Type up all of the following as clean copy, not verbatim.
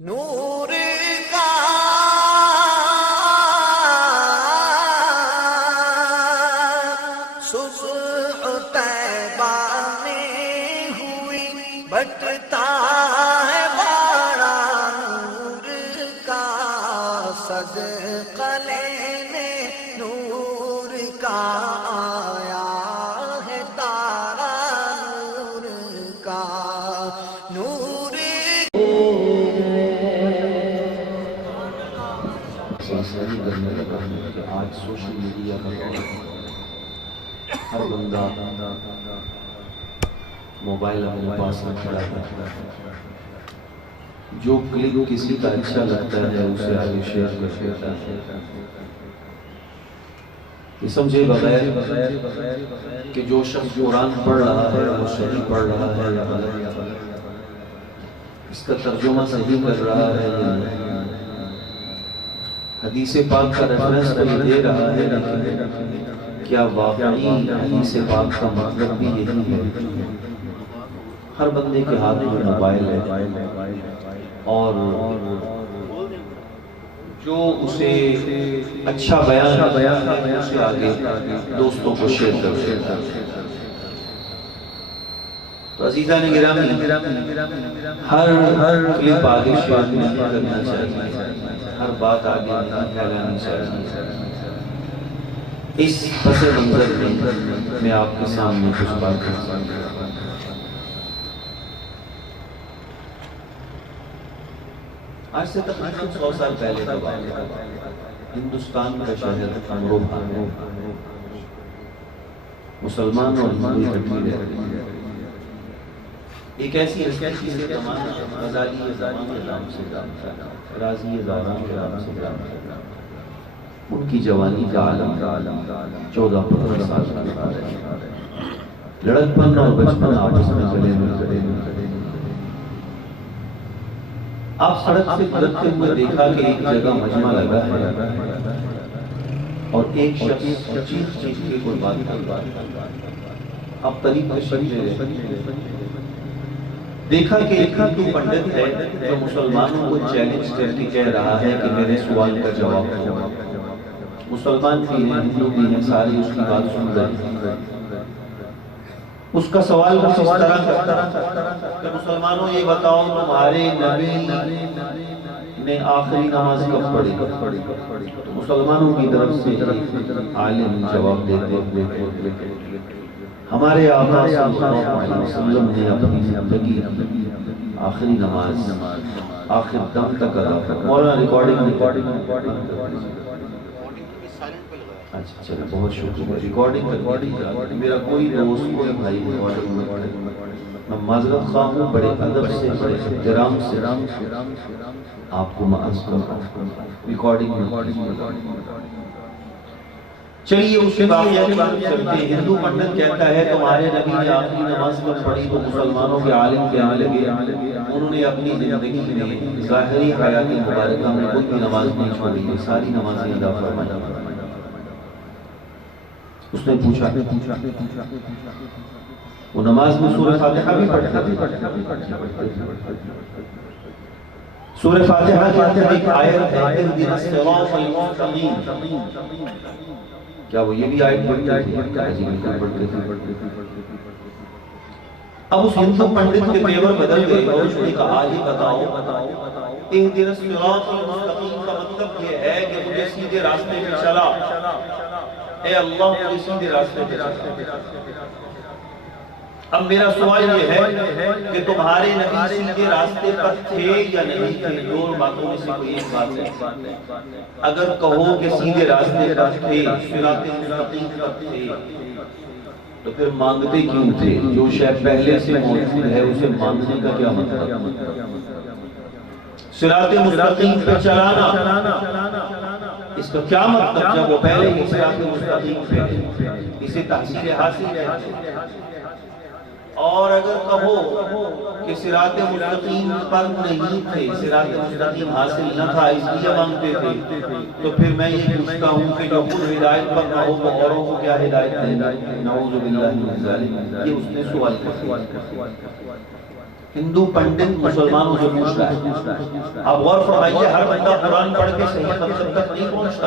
نور کا صبح طیبہ میں ہوئی بٹتا ہے بڑا نور کا صدقہ لینے نور کا آیا ہے تارا نور کا نور سنسنی کرنے لگا ہوں کہ آج سوشل میڈیا کا ہر بندہ موبائل اپنے پاس رکھ رہا ہے، جو کلک کسی کا اچھا لگتا ہے اسے آگے شیئر کر دیتا ہے۔ یہ سمجھے بغیر کہ جو شخص قرآن پڑھ رہا ہے وہ صحیح پڑھ رہا ہے یا غلط، اس کا ترجمہ صحیح کر رہا ہے یا نہیں، حدیث پاک کا ریفرنس تو یہ دے رہا ہے لیکن کیا واقعی حدیث پاک کا مطلب بھی یہی ہے؟ ہر بندے کے ہاتھ میں موبائل ہے اور جو اسے اچھا بیان ہے اسے آگے دوستوں کو شیئر کر دیتا ہے۔ تو عزیزان گرامی، ہر کلپ آگے شیئر نہیں کرنا چاہیے، ہر بات آگے نہیں پھیلانی چاہیے۔ اس پس منظر میں آپ کے سامنے کچھ بات کرتا ہوں۔ آج سے تقریباً 100 سال پہلے کا بات ہے، ہندوستان کا شہر امروہہ مسلمان اور ہندو اکٹھے رہتے ہیں۔ ایک ایسی جسے زمانہ غزالی زمان کے نام سے جانتا ہے، راضی زاران کے نام سے جانتا ہے۔ ان کی جوانی کا عالم 14-15 سال کا ہے، لڑکپن اور بچپن آپس میں گلے ملتے ہیں۔ آپ سڑک سے گزرتے ہوئے دیکھا کہ ایک جگہ مجمع لگا ہے اور ایک شخص چیخ کے کوئی بات کرتا ہے۔ آپ قریب تشریف دیکھا کہ ایک ہندو پنڈت ہے جو مسلمانوں کو چیلنج کر کے کہہ رہا ہے کہ میرے سوال کا جواب دو۔ مسلمان بھی ہیں، ہندو بھی ہیں، سارے اس کی بات سن رہے ہیں۔ اس کا سوال کچھ اس طرح کرتا کہ مسلمانوں یہ بتاؤ تمہارے نبی نے آخری نماز کب پڑھی؟ تو مسلمانوں کی طرف سے عالم جواب دیتے ہوئے ہمارے آقا صلی اللہ علیہ وسلم نے اپنی زندگی آخری نماز آخر دم تک ادا کی۔ مولانا ریکارڈنگ اچھا چلو بہت شکریہ، ریکارڈنگ میرا کوئی دوست کوئی بھائی ریکارڈنگ میں معذرت خواہ ہوں، بڑے ادب سے بڑے احترام سے آپ کو معاذ کروں ریکارڈنگ چلیے اس واقعہ کی بات کرتے ہیں۔ ہندو پنڈت کہتا ہے تمہارے نبی نے آخری نماز کب پڑھی؟ تو مسلمانوں کے عالم کہنے لگے انہوں نے اپنی زندگی میں ظاہری حیات مبارکہ میں کوئی بھی نماز نہیں چھوڑی ہے، ساری نمازیں ادا فرمائی۔ اس نے پوچھا وہ نماز میں سورہ فاتحہ بھی پڑھتا؟ سورہ فاتحہ کے اندر ایک آیت ہے اہدنا الصراط المستقیم، کیا وہ یہ بھی آیت پڑھتے تھے؟ اب اس ہندو پنڈت کے تیور بدل گئے اور اس نے کہا یہ بتاؤ اہدنا الصراط المستقیم کا مطلب یہ ہے کہ مجھے سیدھے راستے پہ چلا، اے اللہ مجھے سیدھے راستے پہ چلا۔ اب میرا سوال یہ ہے کہ تمہارے نبی سیدھے راستے پر تھے یا نہیں تھے؟ دو باتوں میں سے کوئی ایک بات ہے۔ اگر کہو کہ سیدھے راستے پر تھے، صراط مستقیم پر تھے، تو پھر مانگتے کیوں تھے؟ جو شے پہلے سے موجود ہے اسے مانگنے کا کیا مطلب؟ صراط مستقیم پہ چلانا اس کا کیا مطلب جب وہ پہلے ہی صراط مستقیم پہ اسے تحصیل حاصل ہے؟ اور اگر کہو کہ صراط مستقیم پر نہیں تھے، صراط مستقیم حاصل نہ تھا اس لیے مانگتے تھے، تو پھر میں یہ پوچھتا ہوں کہ جو خود ہدایت پر نہ ہو وہ اوروں کو کیا ہدایت دے؟ نعوذ باللہ من ذالک۔ یہ اس نے سوال کیا۔ ہندو پنڈت مسلمانوں سے پوچھ رہا ہے. آپ غور فرمائیے، ہر بندہ قرآن پڑھ کے صحیح مقصد تک نہیں پہنچتا.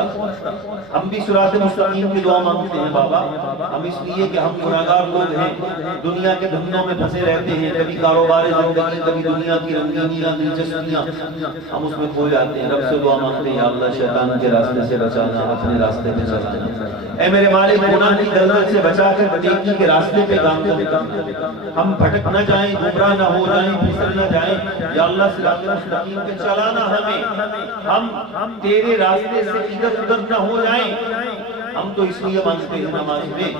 ہم بھی صراط مستقیم کی دعا مانگتے ہیں بابا، ہم اس لیے کہ ہم گناہگار لوگ ہیں، دنیا کے دھندوں میں پھنسے رہتے ہیں، کبھی کاروبار زندگی، کبھی دنیا کی رنگینیاں، دلچسپیاں، ہم اس میں کھو جاتے ہیں. رب سے دعا مانگتے ہیں، یا اللہ شیطان کے راستے سے بچانا، اپنے راستے پہ چلانا. اے میرے مالک، گناہ کی دلدل سے بچا کر نیکی کے راستے پہ کام کرنا، ہم بھٹک نہ جائیں، گمراہ نہ ہو جائیں، پھسل نہ جائیں. یا اللہ صراط مستقیم پہ چلانا ہمیں، ہم تیرے راستے سے ادھر ادھر نہ ہو جائیں. ہم تو اس لیے مانگتے ہیں نماز میں،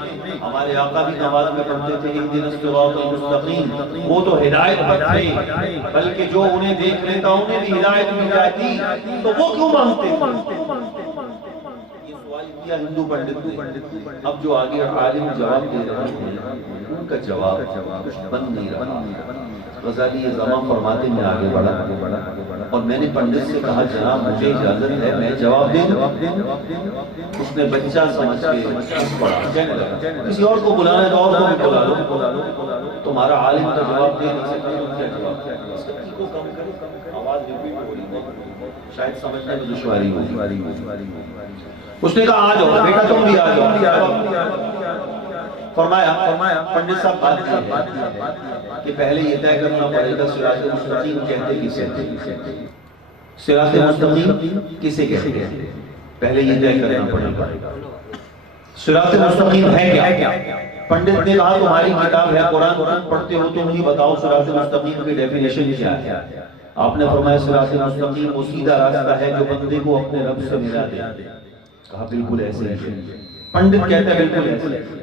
ہمارے آقا بھی نماز میں پڑھتے تھے اہدنا الصراط المستقیم. وہ تو ہدایت پر تھے، بلکہ جو انہیں دیکھ لیتا انہیں بھی ہدایت مل جاتی، تو وہ کیوں مانگتے؟ کیا ہندو پنڈت. اب جو آگے عالم جواب دے رہے ہیں ان کا جواب بن نہیں رہا. غزالی یہ زمان فرماتے میں آگے بڑھا اور میں نے پنڈت سے کہا جناب مجھے اجازت ہے میں جواب دے دوں. اس نے بچہ سمجھ کے پڑھا، کسی اور کو بلانا ہے تو اور کو بلا لو، تمہارا عالم کا جواب دے نہیں سکتا تو کیا جواب؟ سکی کو کم کرو، آواز ریپیٹ ہو رہی ہے، شاید سمجھنے میں دشواری ہوگی. اس نے کہا آ جاؤ بیٹا، تم بھی آ جاؤ. فرمایا پنڈت صاحب بات کہ پہلے یہ طے کرنا پڑے گا صراط مستقیم کہتے کسے ہیں، صراط مستقیم کسے کہتے ہیں، پہلے یہ طے کرنا پڑے گا صراط مستقیم ہے کیا. پنڈت نے کہا تمہاری کتاب ہے قرآن پڑھتے ہو، تم ہی بتاؤ صراط مستقیم کی ڈیفینیشن کیا ہے. آپ نے فرمایا صراط مستقیم وہ سیدھا راستہ ہے جو بندے کو اپنے رب سے ملا دے. کہا بالکل ایسے ہی. پنڈت کہتا ہے بالکل ایسے،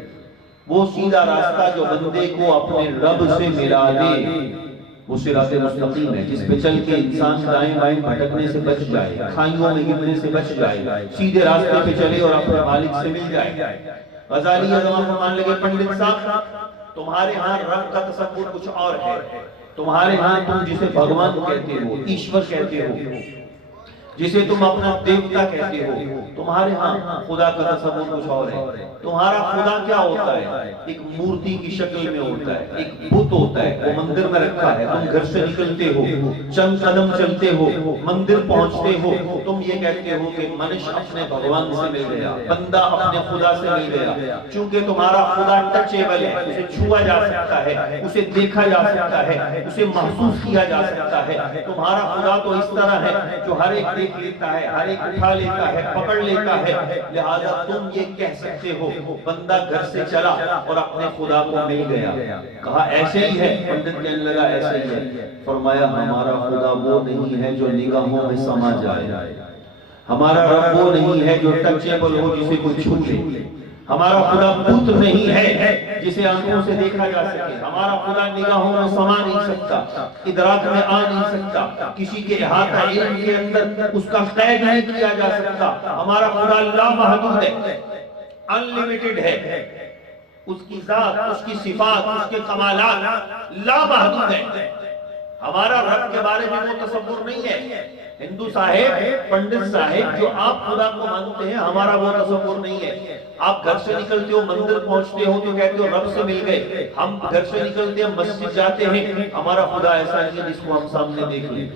وہ سیدھا راستہ جو بندے کو اپنے رب سے ملا دے وہ صراط مستقیم ہے، جس پہ چل کے انسان دائیں بائیں بھٹکنے سے بچ جائے، کھائیوں میں گرنے سے بچ جائے، سیدھے راستے پہ چلے اور اپنے مالک سے مل جائے. غزالی یہ زمان فرمان لگے پنڈت صاحب تمہارے ہاں رب کا تصور کچھ اور ہے. تمہارے ہاں تم جسے بھگوان کہتے ہو، ایشور کہتے ہو، جسے تم اپنا دیوتا کہتے ہو، تمہارے ہاں خدا کا تصور کچھ اور ہے. تمہارا خدا کیا ہوتا ہے؟ ایک مورتی کی شکل میں ہوتا ہے، ایک بت ہوتا ہے، وہ مندر میں رکھا ہے. تم گھر سے نکلتے ہو، چند قدم چلتے ہو، مندر پہنچتے ہو، تم یہ کہتے ہو کہ منش اپنے بھگوان سے مل گیا، بندہ اپنے خدا سے مل گیا. چونکہ تمہارا خدا ٹچیبل ہے، اسے چھوا جا سکتا ہے، اسے دیکھا جا سکتا ہے، اسے محسوس کیا جا سکتا ہے. تمہارا خدا تو اس طرح ہے جو ہر ایک دیکھ لیتا ہے، ہر ایک اٹھا لیتا ہے، پکڑ لیتا ہے. لہذا تم یہ کہہ سکتے ہو بندہ گھر سے چلا اور اپنے خدا کو مل گیا. کہا ایسے ہی ہے. پنڈت کہنے لگا ایسے ہی ہے. فرمایا ہمارا خدا وہ نہیں ہے جو نگاہوں میں سما جائے، ہمارا رب وہ نہیں ہے جو ٹچیبل ہو جسے کوئی چھو لے، ہمارا خدا بت نہیں ہے جسے آنکھوں سے دیکھا جا سکے، ہمارا خدا نگاہوں میں سما نہیں سکتا، ادراک میں آ نہیں سکتا، کسی کے احاطہ علم کے اندر اس کا قید نہیں کیا جا سکتا. ہمارا خدا لامحدود ہے، انلیمیٹڈ ہے. اس کی ذات، اس کی صفات، اس کے کمالات لامحدود ہیں. ہمارا رب کے بارے میں وہ تصور نہیں ہے. ہندو صاحب، پنڈت صاحب جو آپ خدا کو مانتے ہیں ہمارا وہ تصور نہیں ہے. آپ گھر سے نکلتے ہو، مندر پہنچتے ہو تو کہتے ہو رب سے مل گئے. ہم گھر سے نکلتے ہیں، مسجد جاتے ہیں، ہمارا خدا ایسا نہیں ہے جس کو ہم سامنے دیکھ لیں.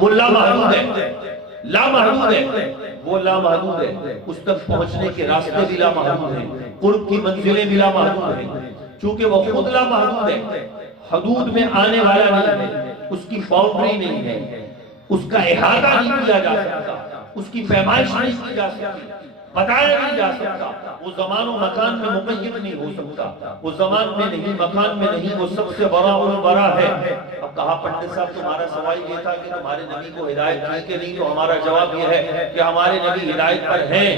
وہ لامحدود ہے، لامحدود ہے، وہ لامحدود ہے. اس تک پہنچنے کے راستے بھی لامحدود ہیں، قرب کی منزلیں بھی لامحدود ہیں. چونکہ وہ خود لامحدود ہے، حدود میں آنے والا نہیں ہے، اس کی باؤنڈری نہیں ہے، اس کا احاطہ نہیں کیا جا سکتا، اس کی پیمائش نہیں کی جا سکتی، بتایا نہیں جا سکتا. وہ زمان و مکان میں مقید نہیں ہو سکتا، وہ زمان میں نہیں، مکان میں نہیں، وہ سب سے بڑا البرا ہے. اب کہا پنڈت صاحب تمہارا سوال یہ تھا کہ تمہارے نبی کو ہدایت کی کہ نہیں، تو ہمارا جواب یہ ہے کہ ہمارے نبی ہدایت پر ہیں،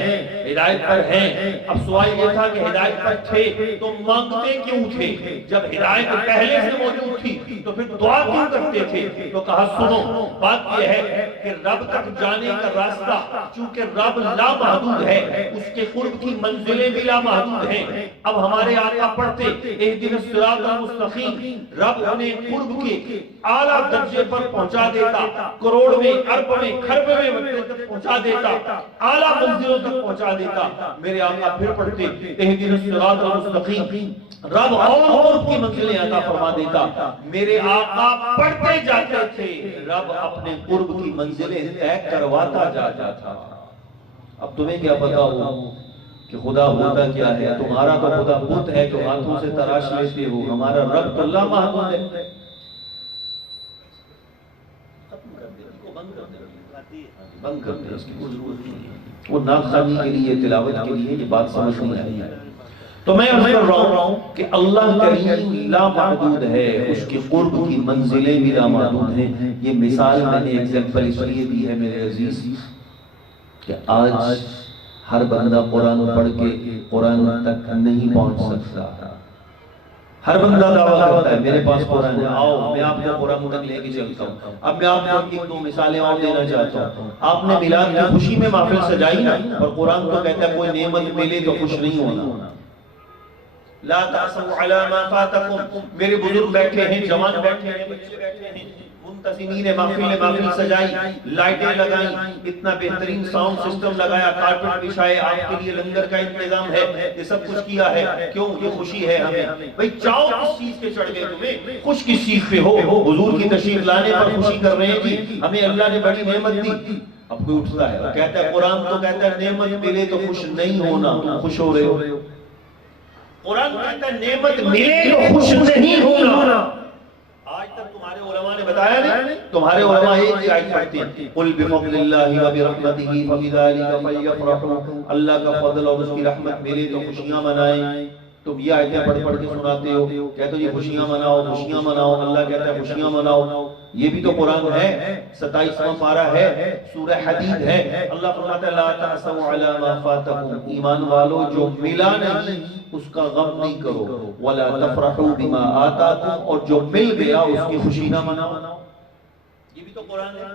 ہدایت پر ہیں. اب سوال یہ تھا کہ ہدایت پر تھے تو مانگتے کیوں تھے؟ جب ہدایت پہلے سے موجود تھی تو پھر دعا کیوں کرتے تھے؟ تو کہا سنو، بات یہ ہے کہ رب تک جانے کا راستہ چونکہ رب لامحدود ہے، اس کے قرب کی منزلیں بھی لامحدود ہیں. اب ہمارے آقا پڑھتے اہدنا الصراط المستقیم، رب انہیں قرب کے اعلیٰ درجے پر پہنچا دیتا، کروڑ میں، ارب میں، کھرب میں تک پہنچا دیتا، اعلیٰ منزلوں تک پہنچا دیتا. میرے آقا پھر پڑھتے اہدنا الصراط المستقیم، رب اور کی منزلیں عطا فرما دیتا. میرے آقا پڑھتے جاتے تھے, رب اپنے قرب کی منزلیں طے کرواتا جاتا تھا. اب تمہیں کیا پتا ہو کہ خدا ہوتا کیا ہے؟ تمہارا تو خدا بت ہے جو ہاتھوں سے تراش لیتے ہو, ہمارا رب تو اللہ محمود ہے. بند کر دیں, اس کی کوئی ضرورت نہیں ہے. وہ ناخوانی کے لیے, تلاوت کے لیے, یہ بات سمجھ نہیں آئی. تو میں عرض کر رہا ہوں کہ اللہ کریم لا محدود ہے, اس کی قرب کی منزلیں بھی لا محدود ہیں. یہ مثال میں نے ایگزامپل اس لیے دی ہے میرے عزیز کہ آج ہر بندہ قرآن پڑھ کے قرآن تک نہیں پہنچ سکتا. ہر بندہ دعویٰ کرتا ہے میرے پاس قرآن ہے, آؤ میں آپ کو قرآن تک لے کے چلتا ہوں. اب میں آپ کو ایک دو مثالیں اور دینا چاہتا ہوں. آپ نے میلاد کی خوشی میں محفل سجائی نا, اور قرآن تو کہتا ہے کوئی نعمت ملے تو خوش نہیں ہونا. لا تحسبوا علی ما فاتکم, میرے بزرگ بیٹھے ہیں, جوان بیٹھے ہیں, بچے بیٹھے ہیں, منتظمین محفل نے محفل سجائی, لائٹیں لگائیں, اتنا بہترین ساؤنڈ سسٹم لگایا, کارپٹ بچھائے, آپ کے لیے لنگر کا انتظام ہے, یہ سب کچھ کیا ہے. کیوں؟ یہ خوشی ہے ہمیں. بھئی چاؤ کس چیز کے چڑھ گئے تمہیں؟ خوش کس چیز پہ ہو؟ حضور کی تشریف لانے پر خوشی کر رہے ہیں جی, ہمیں اللہ نے بڑی نعمت دی. اب کوئی اٹھتا ہے کہتا ہے قرآن تو کہتا ہے نعمت ملے تو خوش نہیں ہونا, تم خوش ہو رہے ہو. قرآن کہتا ہے نعمت ملے تو خوش نہیں ہونا. آج تک تمہارے علماء نے بتایا نہیں, تمہارے علماء ایک ہی آیت پڑھتے ہیں, قل بفضل اللہ و برحمتہ فبذلک فلیفرحوا, اللہ کا فضل اور اس کی رحمت ملے تو خوشیاں منائیں. تم یہ آیتیں پڑھ پڑھ کے سناتے ہو, کہتے ہو یہ خوشیاں مناؤ, خوشیاں مناؤ. اللہ کہتا ہے خوشیاں مناؤ. یہ بھی تو قرآن ہے, 27واں پارہ ہے, سورہ حدید ہے. اللہ فرماتا ہے لا تحسبوا علی ما فاتکم, ایمان والو جو ملا نہیں اس کا غم نہیں کرو, ولا تفرحوا بما آتاکم, اور جو مل گیا اس کی خوشی نہ مناؤ. یہ بھی تو قرآن ہے,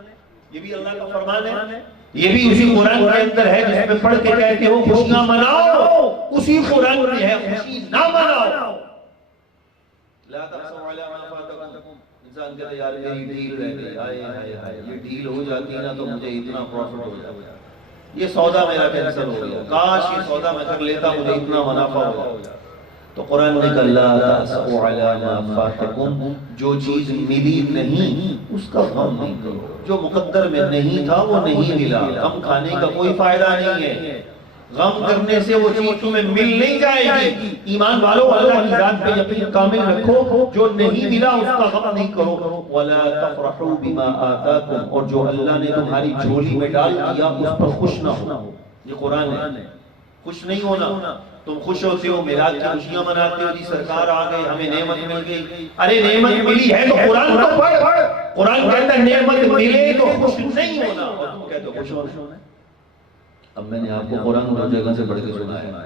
یہ بھی اللہ کا فرمان ہے, یہ بھی اسی قرآن کے اندر ہے جس میں پڑھ کے کہتے ہو خوشیاں مناؤ, اسی قرآن میں ہے خوشی نہ مناؤ. لا تحسبوا علی ما فاتکم, انسان کہتا ہے یار میری ڈیل رہ گئی, آئے ہائے ہائے, یہ ڈیل ہو جاتی نا تو مجھے اتنا پروفٹ ہو جاتا, یہ سودا میرا کینسل ہو گیا, کاش یہ سودا میں کر لیتا مجھے اتنا منافع ہو جاتا. تو قرآن نے کہا لا تحسبوا علی ما فاتکم, جو چیز ملی نہیں اس کا غم نہیں کرو, جو مقدر میں نہیں تھا وہ نہیں ملا. غم کھانے کا کوئی فائدہ نہیں ہے, غم کرنے سے وہ چیز تمہیں مل نہیں جائے گی. ایمان والو اللہ کی ذات پہ یقین کامل رکھو, جو نہیں ملا اس کا غم نہیں کرو. ولا تفرحوا بما آتاکم, اور جو اللہ نے تمہاری جھولی میں ڈال دیا اس پر خوش نہ ہو. یہ قرآن ہے, خوش نہیں ہونا. تم خوش ہوتے ہو, میلاد کی خوشیاں مناتے ہو, جی سرکار آ گئے, ہمیں نعمت مل گئی. ارے نعمت ملی ہے تو قرآن تو پڑھ. قرآن کہتا ہے نعمت ملے تو خوش نہیں ہونا, اور تم کہتے ہو خوش ہونا. اب میں نے آپ کو قرآن دو جگہ سے پڑھ کے سنایا,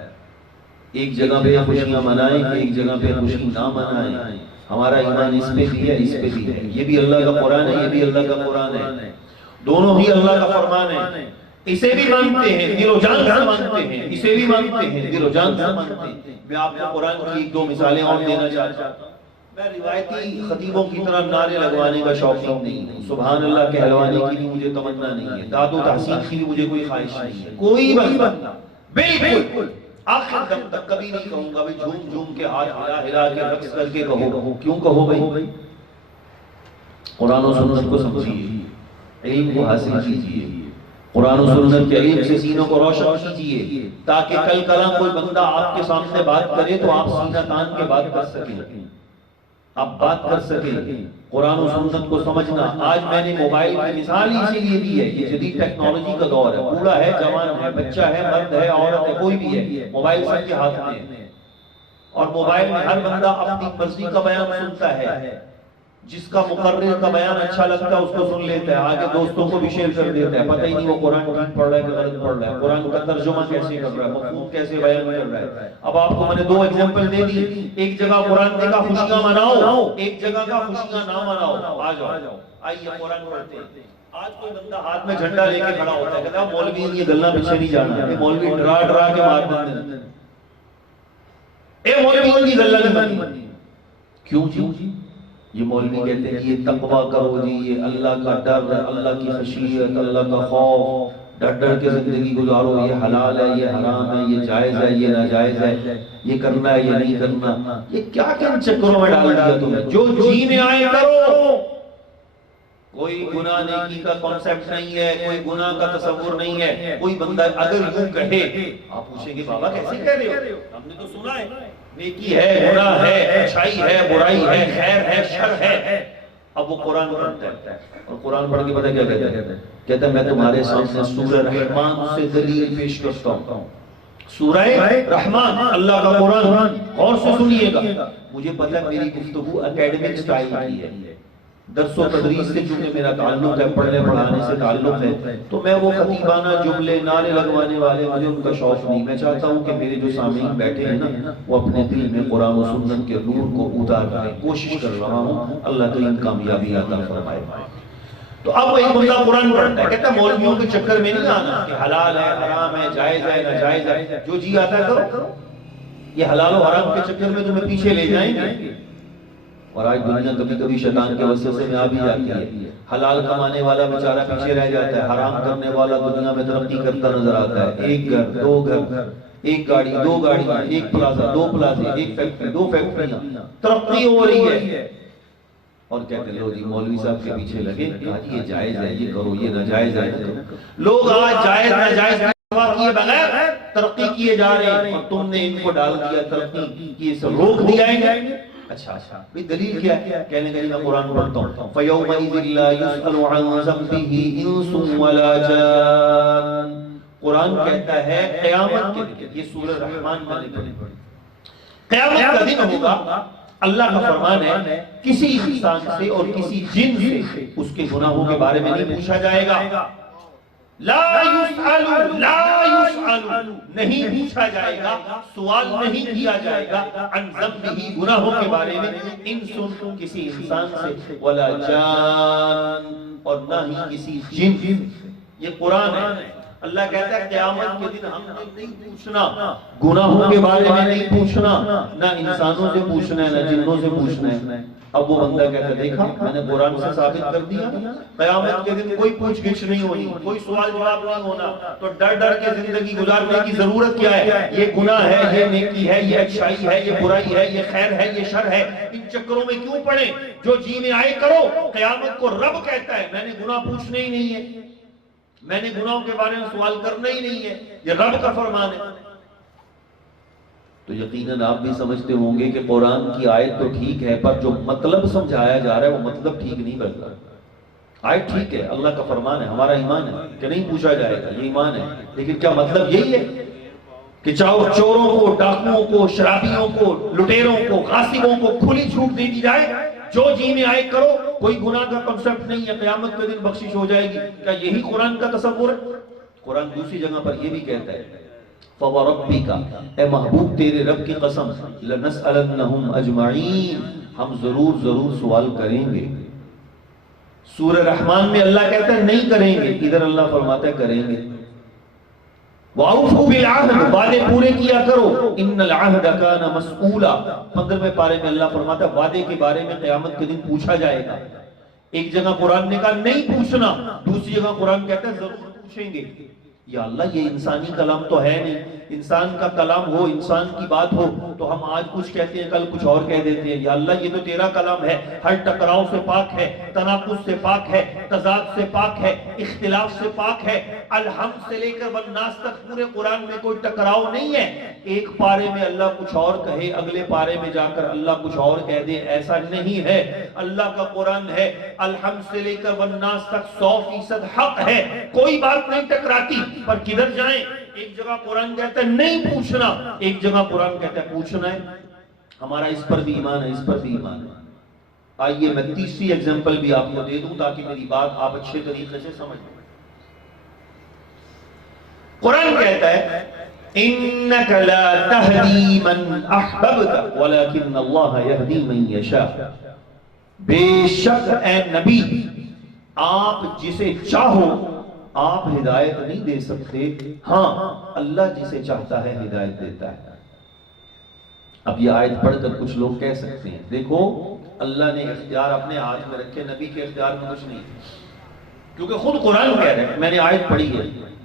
ایک جگہ پہ خوشیاں منائیں, ایک جگہ پہ خوشی نہ منائیں. ہمارا ایمان اس پہ بھی ہے, اس پہ بھی ہے. یہ بھی اللہ کا قرآن ہے, یہ بھی اللہ کا قرآن ہے, دونوں ہی اللہ کا فرمان ہے. اسے بھی مانتے ہیں, دل و جان سے مانتے ہیں, اسے بھی مانتے ہیں, دل و جان سے مانتے ہیں. میں آپ کو قرآن کی ایک دو مثالیں اور دینا چاہتا ہوں. میں روایتی خطیبوں کی طرح نعرے لگوانے کا شوقین نہیں ہوں, سبحان اللہ کہلوانے کی بھی مجھے تمنا نہیں ہے, داد و تحسین کی بھی مجھے کوئی خواہش نہیں ہے. کوئی بندہ بالکل آخر دم تک کبھی نہیں کہوں گا بھئی جھوم جھوم کے ہاتھ ہلا ہلا کے رقص کر کے کہو. کیوں کہو بھئی؟ قرآن و سنت کو سمجھیے, علم کو حاصل کیجیے, قرآن و سنت کے علم سے سینوں کو روشن کیجیے, تاکہ کل کلام کوئی بندہ آپ کے سامنے بات کرے تو آپ سینہ تان کے بات کر سکیں, آپ بات کر سکیں. قرآن و سنت کو سمجھنا. آج میں نے موبائل کی مثال ہی اسی لیے دی ہے, یہ جدید ٹیکنالوجی کا دور ہے, بوڑھا ہے, جوان ہے, بچہ ہے, مرد ہے, عورت ہے, کوئی بھی ہے, موبائل سب کے ہاتھ میں ہے. اور موبائل میں ہر بندہ اپنی مرضی کا بیان سنتا ہے, جس کا مقرر کا بیان اچھا لگتا ہے اس کو سن لیتا ہے, آگے دوستوں کو بھی شیئر کر دیتا ہے. پتہ ہی نہیں وہ قرآن ٹھیک پڑھ رہا ہے کہ غلط پڑھ رہا ہے, قرآن کا ترجمہ کیسے کر رہا ہے, مفہوم کیسے بیان کر رہا ہے. اب آپ کو میں نے دو ایگزامپل دے دی, ایک جگہ قرآن نے کہا خوشیاں مناؤ, ایک جگہ کا خوشیاں نہ مناؤ. آ جاؤ, آئیے قرآن پڑھتے ہیں. آج کوئی بندہ ہاتھ میں جھنڈا لے کے کھڑا ہوتا ہے, کہتا ہے مولوی یہ گلہ پیچھے نہیں جانا, یہ مولوی ڈرا ڈرا کے مار دیتے ہیں, اے مولوی کی گلہ نہیں بننی. کیوں جی؟ یہ مولوی کہتے ہیں یہ تقویٰ کرو جی, یہ اللہ کا ڈر, اللہ کی خشیت, اللہ کا خوف, ڈر ڈر کے زندگی گزارو، یہ حلال ہے، یہ حرام ہے، یہ جائز ہے، یہ ناجائز ہے، یہ کرنا ہے، یہ نہیں کرنا، یہ کیا کیا چکروں میں ڈال دیا تمہیں؟ جو جی میں آئے کرو، کوئی گناہ نیکی کا کانسیپٹ نہیں ہے، کوئی گناہ کا تصور نہیں ہے۔ کوئی بندہ اگر یوں کہے، آپ پوچھیں گے بابا کیسے کہہ رہے ہو؟ ہم نے تو سنا ہے نیکی ہے، گناہ ہے، اچھائی ہے، برائی ہے، خیر ہے، شر ہے۔ اب وہ قرآن پڑھتا ہے اور قرآن پڑھ کے پتہ کیا کہتا ہے؟ کہتا ہے میں تمہارے سامنے سورہ رحمان سے دلیل پیش کرتا ہوں۔ سورہ رحمان، اللہ کا قرآن، غور سے سنیے گا۔ مجھے پتہ ہے میری گفتگو اکیڈمک سٹائل کی ہے، درس و تدریس سے چونکہ میرا تعلق ہے، پڑھنے پڑھانے سے تعلق ہے، تو میں وہ خطیبانہ جملے نعرے لگوانے والے مجھے ان کا شوق نہیں۔ میں چاہتا ہوں کہ میرے جو سامعین بیٹھے ہیں نا، وہ اپنے دل میں قرآن و سنت کے نور کو اتار کریں، کوشش کر رہا ہوں، اللہ تعالیٰ کامیابی عطا فرمائے۔ تو اب ایک بندہ قرآن پڑھتا ہے، کہتا ہے مولویوں کے چکر میں نہیں آنا کہ حلال ہے، حرام ہے، جائز ہے، ناجائز ہے، جو جی آتا ہے کرو۔ یہ حلال و حرام کے چکر میں تمہیں پیچھے لے جائیں گے، اور آج دنیا کبھی کبھی شیطان کے وسوسے میں آ بھی جاتی ہے۔ حلال کمانے والا بیچارہ پیچھے رہ جاتا ہے، حرام کرنے والا دنیا میں ترقی کرتا نظر آتا ہے۔ ایک گھر، دو گھر، ایک گاڑی، دو گاڑیاں، ایک پلازا، دو پلازے، ایک فیکٹری، دو فیکٹریاں، ترقی ہو رہی ہے، اور کہتے ہیں لو جی مولوی صاحب کے پیچھے لگے، آج یہ جائز ہے یہ کرو، یہ ناجائز ہے۔ لوگ آج جائز ناجائز کیے بغیر ترقی کیے جا رہے ہیں، اور تم نے ان کو ڈال دیا ترقی کی، اسے روک دیا ہے۔ اچھا بھی دلیل کیا ہے؟ کہنے کہ میں قرآن پڑھتا ہوں، فَيَوْمَئِذٍ لَا يُسْأَلُ عَنْ ذَنبِهِ إِنسٌ وَلَا جَانٌ۔ قرآن کہتا ہے قیامت کے دن، یہ سورہ رحمان میں نے پڑھی، قیامت کا دن ہوگا، اللہ کا فرمان ہے کسی انسان سے اور کسی جن سے اس کے گناہوں کے بارے میں نہیں پوچھا جائے گا۔ لا یسأل، لا یسأل، نہیں پوچھا جائے گا، سوال نہیں کیا جائے گا، عن ذنبہ، گناہوں کے بارے میں، انسان، کسی انسان سے، ولا جان، اور نہ ہی کسی جن سے۔ یہ قرآن ہے۔ اللہ کہتا ہے قیامت کے دن ہم نے نہیں پوچھنا، گناہوں کے بارے میں نہیں پوچھنا، نہ انسانوں سے پوچھنا ہے، نہ جنوں سے پوچھنا ہے۔ اب وہ بندہ کہتا ہے دیکھا میں نے قرآن سے ثابت کر دیا، قیامت کے دن کوئی پوچھ گچھ نہیں ہونی، کوئی سوال جواب نہیں ہونا، تو ڈر ڈر کے زندگی گزارنے کی ضرورت کیا ہے؟ یہ گناہ ہے، یہ نیکی ہے، یہ اچھائی ہے، یہ برائی ہے، یہ خیر ہے، یہ شر ہے، ان چکروں میں کیوں پڑے؟ جو جی میں آئے کرو۔ قیامت کو رب کہتا ہے میں نے گناہ پوچھنے ہی نہیں ہے، میں نے گناہوں کے بارے میں سوال کرنا ہی نہیں ہے، یہ رب کا فرمان ہے۔ تو یقیناً آپ بھی سمجھتے ہوں گے کہ قرآن کی آیت تو ٹھیک ہے، پر جو مطلب سمجھایا جا رہا ہے وہ مطلب ٹھیک نہیں بنتا۔ آیت ٹھیک ہے، اللہ کا فرمان ہے، ہمارا ایمان ہے کہ نہیں پوچھا جائے گا، یہ ایمان ہے، لیکن کیا مطلب یہی ہے کہ چاہو چوروں کو، ڈاکوؤں کو، شرابیوں کو، لٹیروں کو، غاصبوں کو کھلی چھوٹ دے دی جائے، جو جی میں آئے کرو، کوئی گناہ کا کنسپٹ نہیں ہے، قیامت کے دن بخشش ہو جائے گی؟ کیا یہی قرآن کا تصور ہے؟ قرآن دوسری جگہ پر یہ بھی کہتا ہے فَوَرَبِّكَ، اے محبوب تیرے رب کی قسم، لَنَسْأَلَنَّهُمْ أَجْمَعِينَ، ہم ضرور سوال کریں گے۔ سورہ رحمان میں اللہ کہتا ہے نہیں کریں گے، ادھر اللہ فرماتا ہے کریں گے۔ وَأَوْفُوا بِالْعَهْدِ، وعدے پورے کیا کرو، إِنَّ الْعَهْدَ كَانَ مَسْئُولًا، 15ویں پارے میں اللہ فرماتا ہے وعدے کے بارے میں قیامت کے دن پوچھا جائے گا۔ ایک جگہ قرآن نے کہا نہیں پوچھنا، دوسری جگہ قرآن کہتا ہے ضرور پوچھیں گے۔ یا اللہ یہ انسانی کلام تو ہے نہیں، انسان کا کلام ہو، انسان کی بات ہو تو ہم آج کچھ کہتے ہیں کل کچھ اور کہہ دیتے ہیں۔ یا اللہ یہ تو تیرا کلام ہے، ہر ٹکراؤ سے پاک ہے، تناقض سے پاک ہے، تضاد سے پاک ہے، اختلاف سے پاک ہے۔ الحمد سے لے کر والناس تک پورے قرآن میں کوئی ٹکراؤ نہیں ہے، ایک پارے میں اللہ کچھ اور کہے، اگلے پارے میں جا کر اللہ کچھ اور کہہ دے، ایسا نہیں ہے۔ اللہ کا قرآن ہے، الحمد سے لے کر والناس تک 100% حق ہے، کوئی بات نہیں ٹکراتی۔ پر کدھر جائیں؟ ایک جگہ قرآن کہتا ہے نہیں پوچھنا، ایک جگہ قرآن کہتا ہے پوچھنا ہے۔ ہمارا اس پر بھی ایمان ہے، اس پر بھی ایمان ہے۔ آئیے میں تیسری ایگزامپل بھی آپ کو دے دوں تاکہ میری بات آپ اچھے طریقے سے سمجھ لیں۔ قرآن کہتا ہے إِنَّكَ لَا تَهْدِي مَنْ أَحْبَبْتَ وَلَكِنَّ اللَّهَ يَهْدِي مَنْ يَشَاءُ، بے شک اے نبی آپ جسے چاہو آپ ہدایت نہیں دے سکتے، ہاں اللہ جسے چاہتا ہے ہدایت دیتا ہے۔ اب یہ آیت پڑھ کر کچھ لوگ کہہ سکتے ہیں دیکھو اللہ نے اختیار اپنے ہاتھ میں رکھے، نبی کے اختیار میں کچھ نہیں، کیونکہ خود قرآن کہہ رہے ہیں، میں نے آیت پڑھی ہے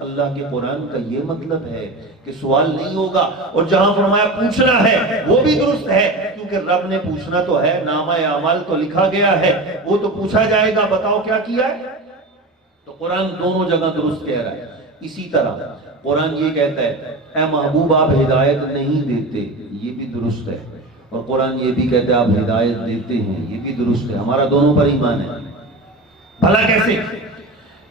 اللہ کے قرآن کا یہ مطلب ہے کہ سوال نہیں ہوگا، اور جہاں فرمایا پوچھنا ہے وہ بھی درست ہے، کیونکہ رب نے پوچھنا تو ہے، نامہ اعمال تو لکھا گیا ہے، وہ تو پوچھا جائے گا بتاؤ کیا کیا ہے۔ تو قرآن دونوں جگہ درست کہہ رہا ہے۔ اسی طرح قرآن یہ کہتا ہے اے محبوب آپ ہدایت نہیں دیتے، یہ بھی درست ہے، اور قرآن یہ بھی کہتا ہے آپ ہدایت دیتے ہیں، یہ بھی درست ہے۔ ہمارا دونوں پر ایمان ہے۔ بھلا کیسے؟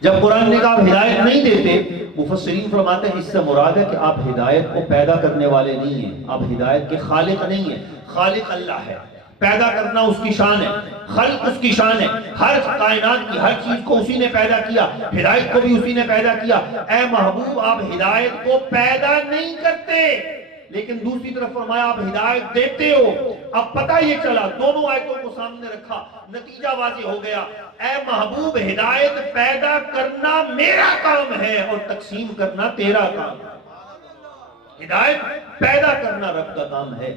جب قرآن نے کہا آپ ہدایت نہیں دیتے، مفسرین فرماتے ہیں اس سے مراد ہے کہ آپ ہدایت کو پیدا کرنے والے نہیں ہیں، آپ ہدایت کے خالق نہیں ہیں۔ خالق اللہ ہے، پیدا کرنا اس کی شان ہے، خلق اس کی شان ہے، ہر کائنات کی ہر چیز کو اسی نے پیدا کیا، ہدایت کو بھی اسی نے پیدا کیا۔ اے محبوب آپ ہدایت کو پیدا نہیں کرتے، لیکن دوسری طرف فرمایا آپ ہدایت دیتے ہو۔ اب پتہ یہ چلا، دونوں آیتوں کو سامنے رکھا، نتیجہ واضح ہو گیا۔ اے محبوب ہدایت پیدا کرنا میرا کام ہے اور تقسیم کرنا تیرا کام ہے۔ ہدایت پیدا کرنا رب کا کام ہے،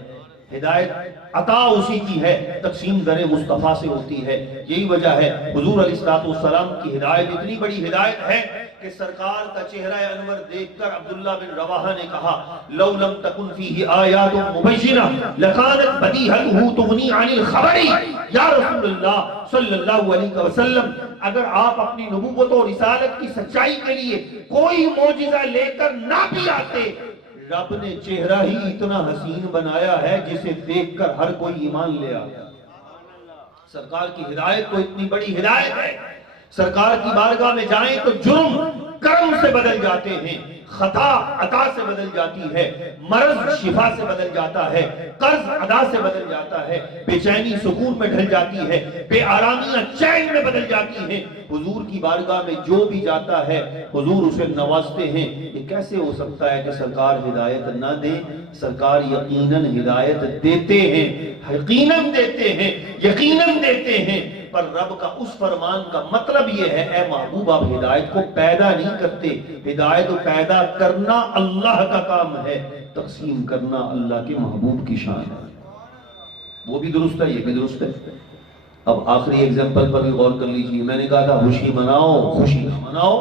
ہدایت عطا اسی کی ہے، تقسیم در مصطفیٰ سے ہوتی ہے۔ یہی وجہ ہے حضور علیہ السلام کی ہدایت اتنی بڑی ہدایت ہے کہ سرکار کا چہرہ انور دیکھ کر عبداللہ بن رواحہ نے کہا لو لم تکن فیہ آیات مبینہ لکانت بدیہتہ تغنی عن الخبر۔ یا رسول اللہ صلی اللہ علیہ وسلم، اگر آپ اپنی نبوت و رسالت کی سچائی کے لیے کوئی معجزہ لے کر نہ بھی آتے، رب نے چہرہ ہی اتنا حسین بنایا ہے جسے دیکھ کر ہر کوئی ایمان لے آیا۔ سرکار کی ہدایت تو اتنی بڑی ہدایت ہے، سرکار کی بارگاہ میں جائیں تو جرم کرم سے بدل جاتے ہیں، خطا عطا سے بدل جاتی ہے، مرض شفا سے بدل جاتا ہے، قرض ادا سے بدل جاتا ہے، بے چینی سکون میں ڈھل جاتی ہے، بے آرامیاں چین میں بدل جاتی ہیں۔ حضور کی بارگاہ میں جو بھی جاتا ہے حضور اسے نوازتے ہیں۔ یہ کیسے ہو سکتا ہے کہ سرکار ہدایت نہ دیں؟ سرکار یقیناً ہدایت دیتے ہیں، یقیناً دیتے ہیں، یقیناً دیتے ہیں، پر رب کا اس فرمان کا مطلب یہ ہے اے محبوب آپ ہدایت کو پیدا نہیں کرتے، ہدایت پیدا کرنا اللہ کا کام ہے، تقسیم کرنا اللہ کے محبوب کی شان ہے۔ وہ بھی درست ہے، یہ بھی درست ہے۔ اب آخری ایگزامپل پر بھی غور کر لیجیے۔ میں نے کہا تھا خوشی مناؤ خوشی نہ مناؤ،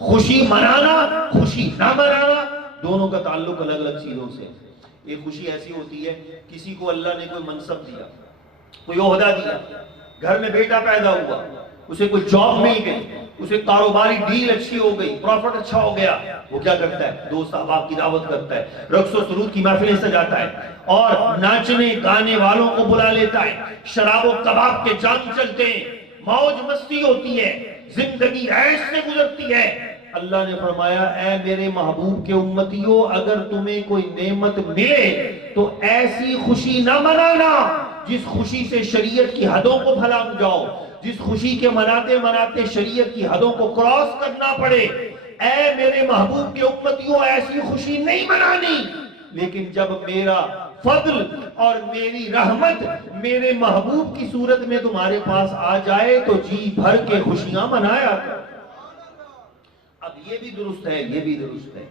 خوشی منانا خوشی نہ منانا دونوں کا تعلق الگ الگ چیزوں سے۔ ایک خوشی ایسی ہوتی ہے کسی کو اللہ نے کوئی منصب دیا، کوئی عہدہ دیا، گھر میں بیٹا پیدا ہوا، اسے کوئی جاب مل گئی، اسے کاروباری ڈیل اچھی ہو گئی، پروفٹ اچھا ہو گیا، وہ کیا کرتا ہے؟ دوست احباب کی دعوت کرتا ہے، رقص و سرود کی محفلیں سجاتا ہے، اور ناچنے گانے والوں کو بلا لیتا ہے، شراب و کباب کے جام چلتے ہیں، موج مستی ہوتی ہے، زندگی عیش سے گزرتی ہے۔ اللہ نے فرمایا اے میرے محبوب کے امتیوں، اگر تمہیں کوئی نعمت ملے تو ایسی خوشی نہ منانا جس خوشی سے شریعت کی حدوں کو بھلانگ جاؤ، جس خوشی کے مناتے مناتے شریعت کی حدوں کو کراس کرنا پڑے۔ اے میرے محبوب کے امتیوں ایسی خوشی نہیں منانی، لیکن جب میرا فضل اور میری رحمت میرے محبوب کی صورت میں تمہارے پاس آ جائے تو جی بھر کے خوشیاں منایا کرو۔ اب یہ بھی درست ہے، یہ بھی درست ہے،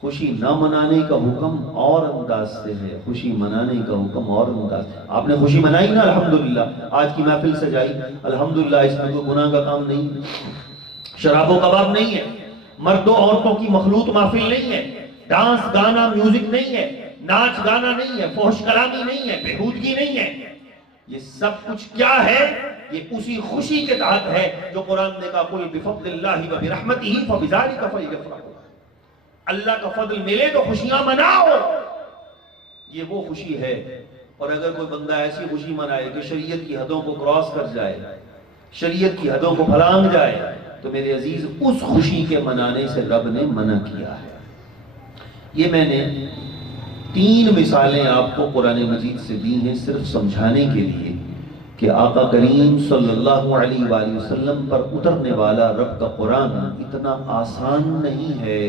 خوشی نہ منانے کا حکم اور انداز سے ہے، خوشی منانے کا حکم اور انداز۔ آپ نے خوشی منائی نا الحمدللہ، آج کی محفل سجائی الحمدللہ، اس میں کوئی گناہ کا کام نہیں، شراب و کباب نہیں ہے، مرد و عورتوں کی مخلوط محفل نہیں ہے، ڈانس گانا میوزک نہیں ہے، ناچ گانا نہیں ہے، فحش کلامی نہیں ہے، بےہودگی نہیں ہے۔ یہ سب کچھ کیا ہے؟ یہ اسی خوشی کے تحت ہے جو قرآن نے کہا قُلْ بِفَضْلِ اللَّهِ وَبِرَحْمَتِهِ فَبِذَلِكَ فَلْيَفْرَحُوا۔ اللہ کا فضل ملے تو خوشیاں مناؤ، یہ وہ خوشی ہے۔ اور اگر کوئی بندہ ایسی خوشی منائے کہ شریعت کی حدوں کو کراس کر جائے، شریعت کی حدوں کو پھلانگ جائے، تو میرے عزیز اس خوشی کے منانے سے رب نے منع کیا ہے۔ یہ میں نے 3 مثالیں آپ کو قرآن مجید سے دی ہیں صرف سمجھانے کے لیے کہ آقا کریم صلی اللہ علیہ وآلہ وسلم پر اترنے والا رب کا قرآن اتنا آسان نہیں ہے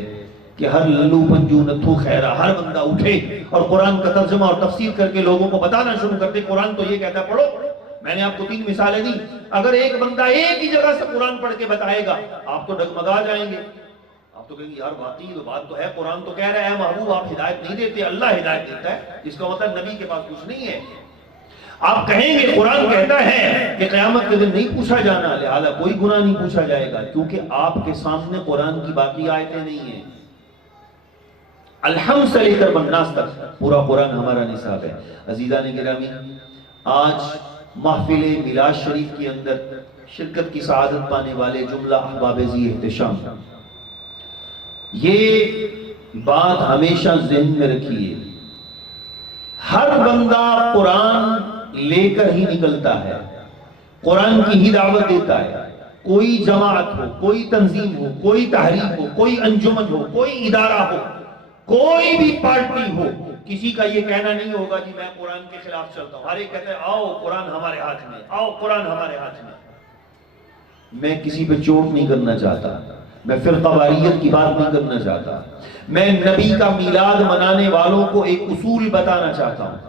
کہ ہر للو پنجو نتھو خیرہ ہر بندہ اٹھے اور قرآن کا ترجمہ اور تفسیر کر کے لوگوں کو بتانا شروع کر دے قرآن تو یہ کہتا ہے پڑھو۔ میں نے آپ کو 3 مثالیں دی، اگر ایک بندہ ایک ہی جگہ سے قرآن پڑھ کے بتائے گا آپ تو ڈگمگا جائیں گے، آپ تو کہیں گے یار واقعی تو بات تو ہے، قرآن تو کہہ رہا ہے محبوب آپ ہدایت نہیں دیتے، اللہ ہدایت دیتا ہے، اس کا مطلب نبی کے پاس کچھ نہیں ہے۔ آپ کہیں گے قرآن کہتا ہے کہ قیامت کے دن نہیں پوچھا جانا، لہذا کوئی گناہ نہیں پوچھا جائے گا، کیونکہ آپ کے سامنے قرآن کی باقی آیتیں نہیں ہیں۔ الحمد سے لے کر بناس تک پورا قرآن ہمارا نصاب ہے۔ عزیزان گرامی، آج محفل میلاد شریف کے اندر شرکت کی سعادت پانے والے جملہ احباب ذی احتشام، یہ بات ہمیشہ ذہن میں رکھیے، ہر بندہ قرآن لے کر ہی نکلتا ہے، قرآن کی ہی دعوت دیتا ہے۔ کوئی جماعت ہو، کوئی تنظیم ہو، کوئی تحریک ہو، کوئی انجمن ہو، کوئی ادارہ ہو، کوئی بھی پارٹی ہو، کسی کا یہ کہنا نہیں ہوگا کہ میں قرآن کے خلاف چلتا ہوں۔ ہر ایک کہتا ہے آؤ قرآن ہمارے ہاتھ میں، آؤ قرآن ہمارے ہاتھ میں۔ میں کسی پہ چوٹ نہیں کرنا چاہتا، میں فرقہ واریت کی بات نہیں کرنا چاہتا، میں نبی کا میلاد منانے والوں کو ایک اصول بتانا چاہتا ہوں۔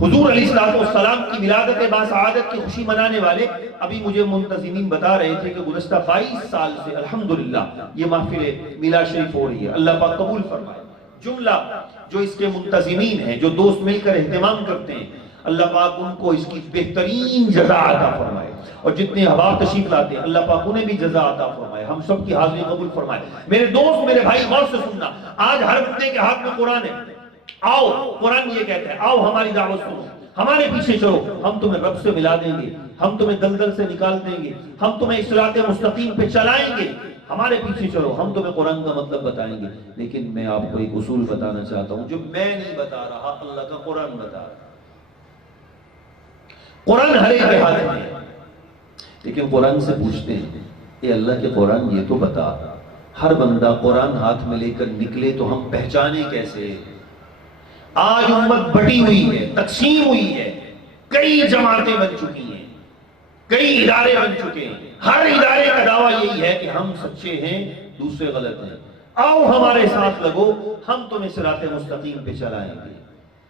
حضور علیہ السلام کی ولادت باسعادت کی خوشی منانے والے ابھی مجھے منتظمین بتا رہے تھے کہ گزشتہ 22 سال سے الحمدللہ یہ محفل میلاد شریف ہو رہی ہے، اللہ پاک قبول فرمائے۔ جملہ جو اس کے منتظمین ہیں، جو دوست مل کر اہتمام کرتے ہیں، اللہ پاک ان کو اس کی بہترین جزا عطا فرمائے، اور جتنے احباب تشریف لاتے ہیں اللہ پاک انہیں بھی جزا عطا فرمائے، ہم سب کی حاضری قبول فرمائے۔ میرے دوست، میرے بھائی، غور سے سننا، آج ہر بندے کے ہاتھ میں قرآن ہے۔ آؤ، قرآن یہ کہتا ہے آؤ ہماری دعوت سنو، ہمارے پیچھے چلو، ہم تمہیں رب سے ملا دیں گے، ہم تمہیں دلدل سے نکال دیں گے، ہم تمہیں صراط مستقیم پہ چلائیں گے، ہمارے پیچھے چلو، ہم تمہیں قرآن کا مطلب بتائیں گے۔ لیکن میں آپ کو ایک اصول بتانا چاہتا ہوں جو میں نہیں بتا رہا، اللہ کا قرآن بتا رہا۔ قرآن ہر ایک کے ہاتھ میں ہے، لیکن قرآن سے پوچھتے ہیں اے اللہ کے قرآن یہ تو بتا، ہر بندہ قرآن ہاتھ میں لے کر نکلے تو ہم پہچانے کیسے؟ آج امت بٹی ہوئی ہے، تقسیم ہوئی ہے، کئی جماعتیں بن چکی ہیں، کئی ادارے بن چکے ہیں، ہر ادارے کا دعویٰ یہی ہے کہ ہم سچے ہیں، دوسرے غلط ہیں، آؤ ہمارے ساتھ لگو، ہم تمہیں صراط مستقیم پہ چلائیں گے،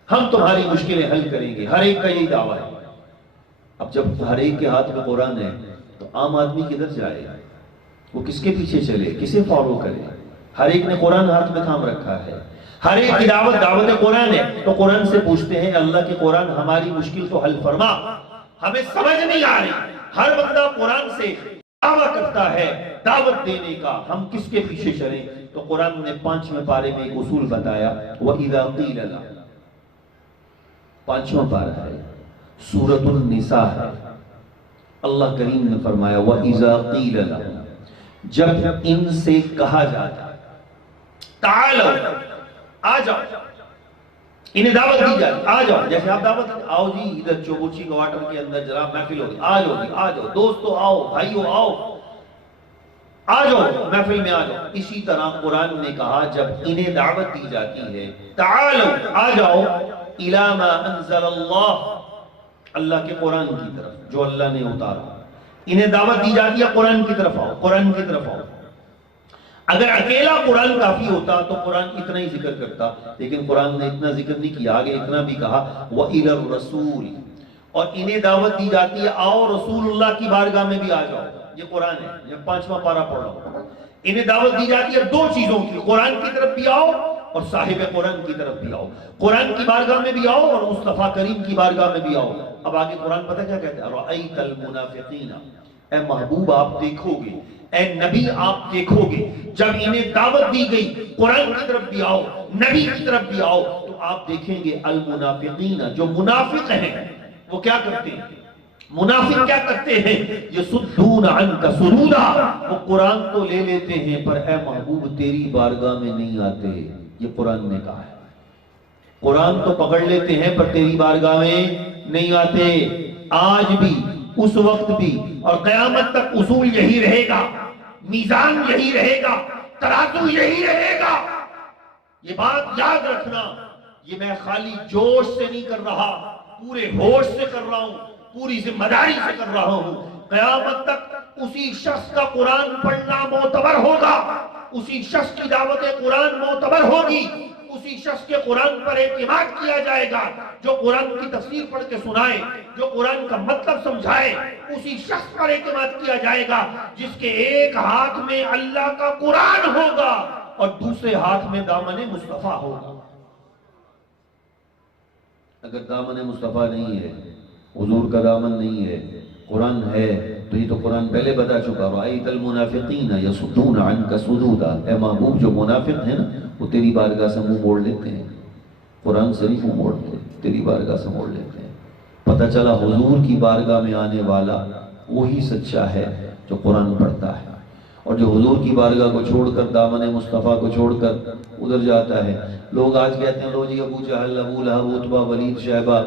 ہم تمہاری مشکلیں حل کریں گے، ہر ایک کا یہی دعویٰ ہے۔ اب جب ہر ایک کے ہاتھ میں قرآن ہے تو عام آدمی کدھر جائے؟ وہ کس کے پیچھے چلے، کسے فالو کرے؟ ہر ایک نے قرآن ہاتھ میں تھام رکھا ہے، ہر ایک کی دعوت قرآن ہے، تو قرآن سے پوچھتے ہیں اللہ کے قرآن ہماری مشکل تو حل فرما، ہمیں سمجھ نہیں آ رہی۔ ہر بندہ قرآن سے دعویٰ کرتا ہے دعوت دینے کا، ہم کس کے پیچھے چلیں؟ تو قرآن نے 5ویں پارے میں ایک اصول بتایا، وَإِذَا قِيلَ لَهُمْ، 5واں پارہ ہے، سورۃ النساء ہے، اللہ کریم نے فرمایا وَإِذَا قِيلَ لَهُمْ، جب ان سے کہا جاتا ہے تعالوا، آ جاؤ، انہیں دعوت دی جاتی، آ جاؤ، جیسے آپ دعوت آؤ جی ادھر چوبوچی کوارٹر کے اندر جناب محفل ہوگی، آ جاؤ جی، آ جاؤ دوستو، آؤ بھائیو، آؤ آ جاؤ محفل میں آ جاؤ۔ اسی طرح قرآن نے کہا جب انہیں دعوت دی جاتی ہے تعالوا، آ جاؤ، الی ما انزل اللہ، اللہ کے قرآن کی طرف جو اللہ نے اتارا، انہیں دعوت دی جاتی ہے قرآن کی طرف آؤ، قرآن کی طرف آؤ۔ اگر اکیلا قرآن کافی ہوتا تو قرآن اتنا ہی ذکر کرتا، لیکن قرآن نے اتنا ذکر نہیں کیا، آگے اتنا بھی کہا وَإِلَى الرَّسُولِ، اور انہیں دعوت دی جاتی ہے آؤ رسول اللہ کی بارگاہ میں بھی آ جاؤ۔ یہ قرآن ہے، یہ 5واں پارہ پڑھ رہا ہوں۔ انہیں دعوت دی جاتی ہے 2 چیزوں کی، قرآن کی طرف بھی آؤ اور صاحب قرآن کی طرف بھی آؤ، قرآن کی بارگاہ میں بھی آؤ اور مصطفیٰ کریم کی بارگاہ میں بھی آؤ۔ اب آگے قرآن پتہ کیا کہتا ہے، رَأَيْتَ الْمُنَافِقِينَ، اے محبوب آپ دیکھو گے، اے نبی آپ دیکھو گے، جب انہیں دعوت دی گئی قرآن کی طرف بھی آؤ، نبی کی طرف بھی آؤ، تو آپ دیکھیں گے المنافقین، جو منافق ہیں وہ کیا کرتے ہیں؟ منافق کیا کرتے ہیں؟ یصدون عنک صدودا، وہ قرآن تو لے لیتے ہیں پر اے محبوب تیری بارگاہ میں نہیں آتے، یہ قرآن نے کہا ہے۔ قرآن تو پکڑ لیتے ہیں پر تیری بارگاہ میں نہیں آتے۔ آج بھی، اس وقت بھی اور قیامت تک اصول یہی رہے گا، میزان یہی رہے گا، ترازو یہی رہے گا۔ یہ بات یاد رکھنا، یہ میں خالی جوش سے نہیں کر رہا، پورے ہوش سے کر رہا ہوں، پوری ذمہ داری سے کر رہا ہوں۔ قیامت تک اسی شخص کا قرآن پڑھنا معتبر ہوگا، اسی شخص کی دعوت قرآن معتبر ہوگی، اسی شخص کے قرآن پر اعتماد کیا جائے گا جو قرآن کی تفسیر پڑھ کے سنائے، جو قرآن کا مطلب سمجھائے، اسی شخص پر اعتماد کیا جائے گا جس کے ایک ہاتھ میں اللہ کا قرآن ہوگا اور دوسرے ہاتھ میں دامن مصطفیٰ ہوگا۔ اگر دامن مصطفیٰ نہیں ہے حضور کا دامن نہیں ہے، قرآن ہے تو یہ تو قرآن پہلے بتا چکا، رأیت المنافقین یصدون عنک صدودا، اے محبوب جو منافق ہیں نا وہ تیری بارگاہ سے منہ موڑ لیتے ہیں، قرآن سے نہیں منہ موڑتے، تیری بارگاہ سے موڑ لیتے ہیں۔ پتہ چلا حضور کی بارگاہ میں آنے والا وہی سچا ہے جو قرآن پڑھتا ہے، اور جو حضور کی بارگاہ کو چھوڑ کر، دامن مصطفیٰ کو چھوڑ کر ادھر جاتا ہے۔ لوگ آج کہتے ہیں لو جی ابو جہل، ابو لہب، عتبہ، ولید، شیبہ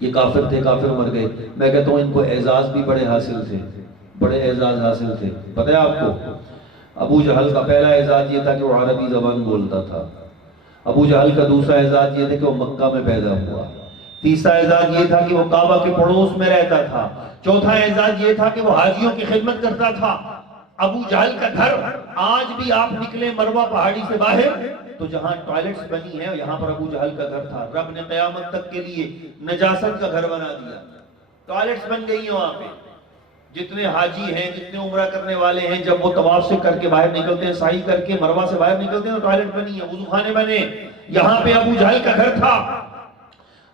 یہ کافر تھے، کافر مر گئے۔ میں کہتا ہوں ان کو اعزاز بھی بڑے حاصل تھے، بڑے اعزاز حاصل تھے۔ پتہ ہے آپ کو ابو جہل کا پہلا اعزاز یہ تھا کہ وہ عربی زبان بولتا تھا، ابو جہل کا دوسرا اعزاز یہ تھا کہ وہ مکہ میں پیدا ہوا، تیسرا اعزاز یہ تھا کہ وہ کعبہ کے پڑوس میں رہتا تھا، چوتھا اعزاز یہ تھا کہ وہ حاجیوں کی خدمت کرتا تھا۔ ابو جہل کا گھر آج بھی آپ نکلے مروہ پہاڑی سے باہر تو جہاں ٹوائلٹس بنی ہے یہاں پر ابو جہل کا گھر تھا۔ رب نے قیامت تک کے لیے نجاست کا گھر بنا دیا، ٹوائلٹس بن گئی ہیں وہاں پہ۔ جتنے حاجی ہیں، جتنے عمرہ کرنے والے ہیں، جب وہ طواف سے کر کے باہر نکلتے ہیں، سعی کر کے مروہ سے باہر نکلتے ہیں تو ٹوائلٹ بنی ہے، وضو خانے بنے۔ یہاں پہ ابو جہل کا گھر تھا۔